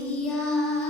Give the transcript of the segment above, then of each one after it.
Maria.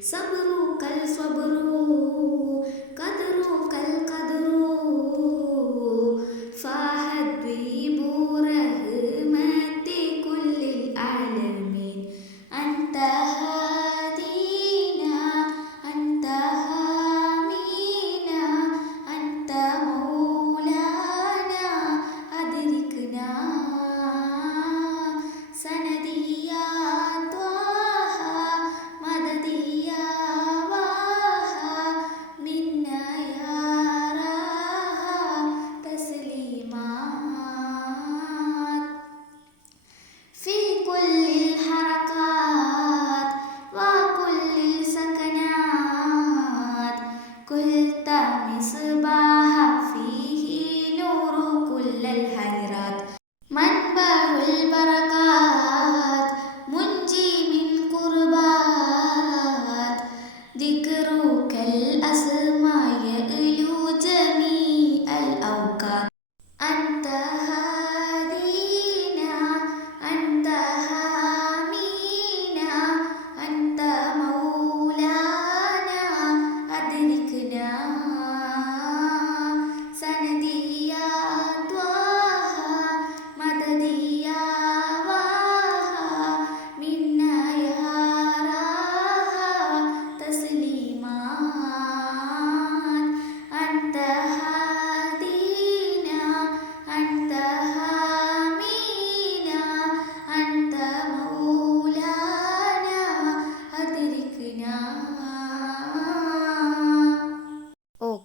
Sama